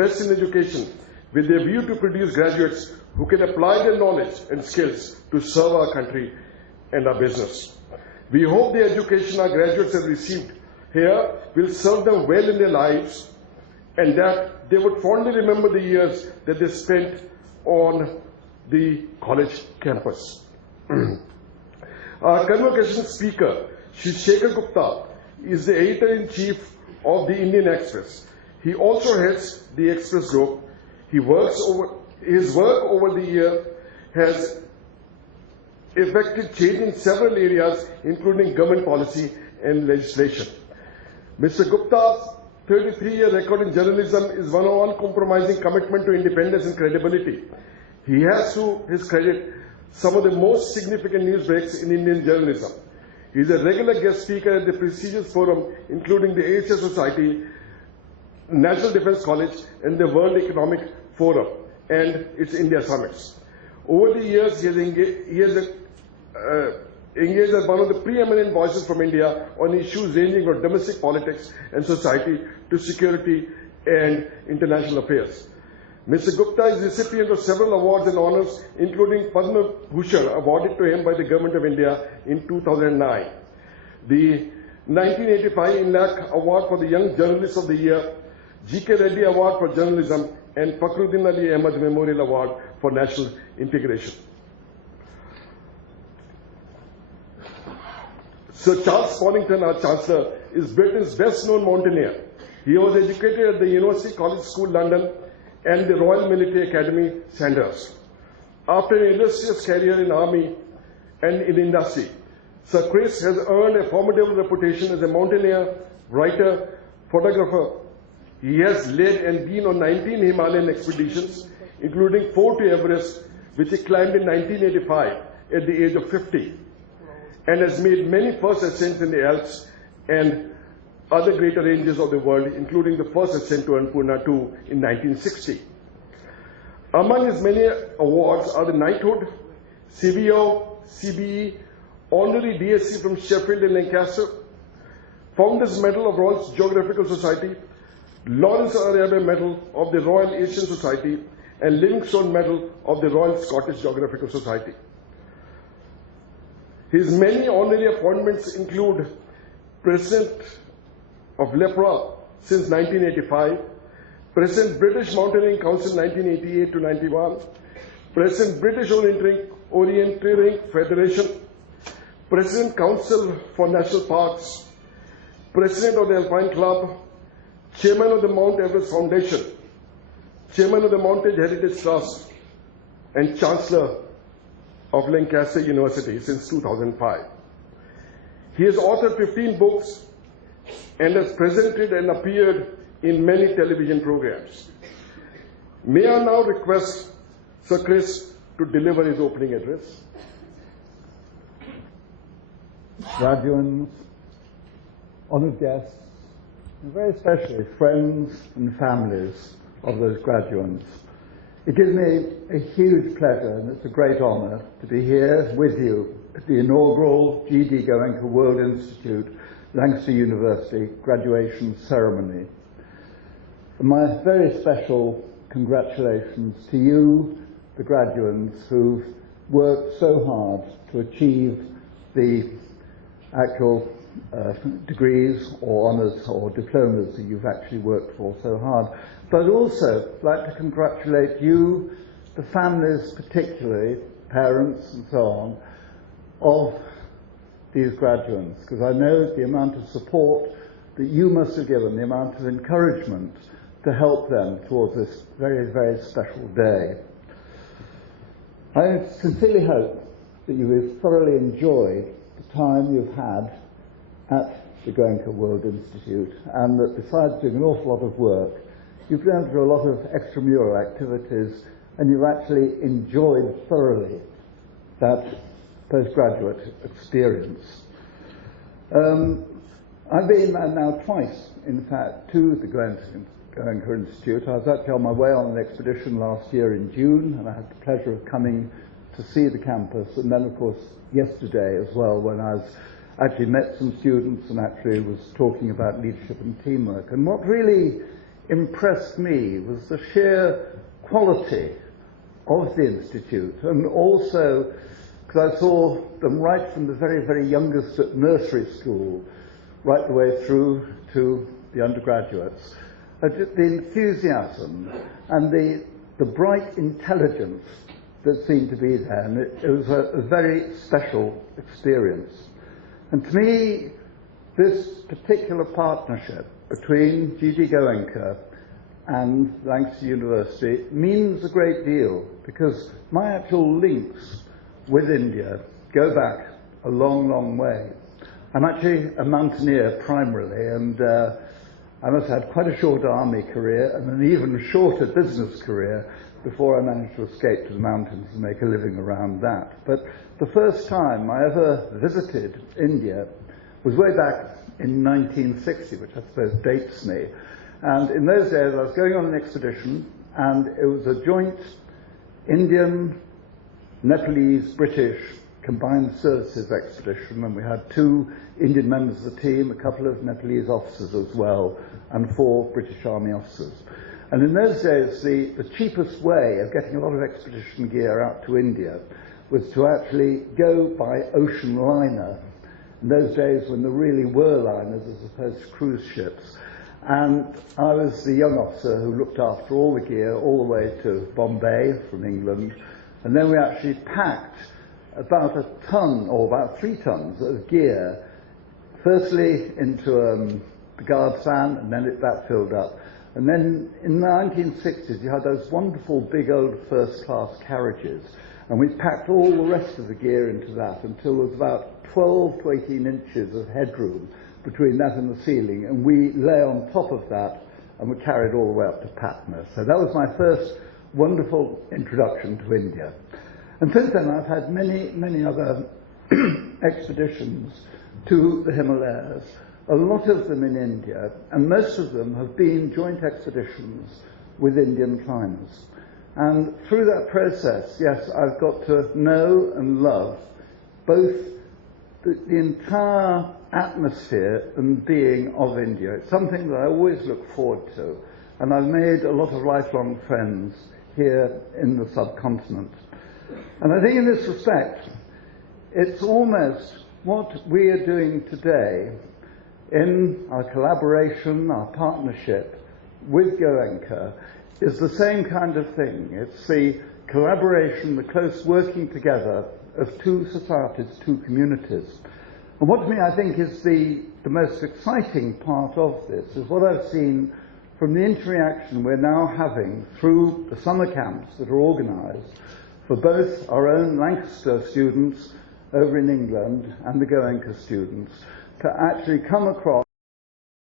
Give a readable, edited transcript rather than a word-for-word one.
best in education with a view to produce graduates who can apply their knowledge and skills to serve our country and our business. We hope the education our graduates have received here will serve them well in their lives and that they would fondly remember the years that they spent on the college campus. Our convocation speaker, Shri Shekhar Gupta, is the editor-in-chief of the Indian Express. He also heads the Express Group. His work over the year has effected change in several areas, including government policy and legislation. Mr. Gupta's 33-year record in journalism is one of uncompromising commitment to independence and credibility. He has, to his credit, some of the most significant news breaks in Indian journalism. He is a regular guest speaker at the prestigious forum, including the AHS Society, National Defense College, and the World Economic Forum and its India summits. Over the years, he has engaged as one of the preeminent voices from India on issues ranging from domestic politics and society to security and international affairs. Mr. Gupta is recipient of several awards and honors, including Padma Bhushan, awarded to him by the Government of India in 2009, the 1985 INLAC Award for the Young Journalist of the Year, G.K. Reddy Award for Journalism, and Fakhruddin Ali Ahmad Memorial Award for National Integration. Sir Charles Sponnington, our Chancellor, is Britain's best-known mountaineer. He was educated at the University College School, London, and the Royal Military Academy, Sandhurst. After an illustrious career in army and in industry, Sir Chris has earned a formidable reputation as a mountaineer, writer, photographer. He has led and been on 19 Himalayan expeditions, including 4 to Everest, which he climbed in 1985 at the age of 50, and has made many first ascents in the Alps and other greater ranges of the world, including the first ascent to Annapurna II in 1960. Among his many awards are the Knighthood, CBO, CBE, Honorary DSc from Sheffield and Lancaster, Founders Medal of Royal Geographical Society, Lawrence Arabia Medal of the Royal Asian Society, and Livingstone Medal of the Royal Scottish Geographical Society. His many honorary appointments include President of LEPRA since 1985, President British Mountaineering Council 1988 to 91, President British Orienteering Federation, President Council for National Parks, President of the Alpine Club, Chairman of the Mount Everest Foundation, Chairman of the Mountain Heritage Trust, and Chancellor of Lancaster University since 2005. He has authored 15 books and has presented and appeared in many television programs. May I now request Sir Chris to deliver his opening address. Graduands, honoured guests, and very especially friends and families of those graduands. It gives me a huge pleasure and it's a great honour to be here with you at the inaugural GDGWI World Institute, Lancaster University graduation ceremony. And my very special congratulations to you, the graduands, who've worked so hard to achieve the actual degrees or honours or diplomas that you've actually worked for so hard. But also, I'd like to congratulate you, the families particularly, parents and so on, of these graduates, because I know the amount of support that you must have given, the amount of encouragement to help them towards this very, very special day. I sincerely hope that you have thoroughly enjoyed the time you've had at the Goenka World Institute, and that besides doing an awful lot of work, you've been able to do a lot of extramural activities, and you've actually enjoyed thoroughly that postgraduate experience. I've been now twice, in fact, to the Goenka Institute. I was actually on my way on an expedition last year in June, and I had the pleasure of coming to see the campus, and then, of course, yesterday as well, when I actually met some students and actually was talking about leadership and teamwork. And what really impressed me was the sheer quality of the Institute, and also because I saw them right from the very, very youngest at nursery school, right the way through to the undergraduates. The enthusiasm and the bright intelligence that seemed to be there, and it was a very special experience. And to me, this particular partnership between GDGWI and Lancaster University means a great deal, because my actual links with India go back a long, long way. I'm actually a mountaineer primarily, and I must have had quite a short army career and an even shorter business career before I managed to escape to the mountains and make a living around that. But the first time I ever visited India was way back in 1960, which I suppose dates me. And in those days I was going on an expedition, and it was a joint Indian, Nepalese, British combined services expedition, and we had 2 Indian members of the team, a couple of Nepalese officers as well, and 4 British Army officers. And in those days, the cheapest way of getting a lot of expedition gear out to India was to actually go by ocean liner. In those days when there really were liners as opposed to cruise ships. And I was the young officer who looked after all the gear all the way to Bombay from England. And then we actually packed about a ton, or about 3 tons of gear, firstly into the guard's van, and then that filled up. And then in the 1960s, you had those wonderful big old first-class carriages, and we packed all the rest of the gear into that until there was about 12 to 18 inches of headroom between that and the ceiling, and we lay on top of that and were carried all the way up to Patna. So that was my first wonderful introduction to India. And since then I've had many, many other expeditions to the Himalayas, a lot of them in India, and most of them have been joint expeditions with Indian climbers. And through that process, yes, I've got to know and love both the entire atmosphere and being of India. It's something that I always look forward to, and I've made a lot of lifelong friends here in the subcontinent. And I think in this respect, it's almost what we are doing today in our collaboration, our partnership with Goenka, is the same kind of thing. It's the collaboration, the close working together of 2 societies, 2 communities. And what to me I think is the most exciting part of this is what I've seen from the interaction we're now having through the summer camps that are organised for both our own Lancaster students over in England and the Goenka students to actually come across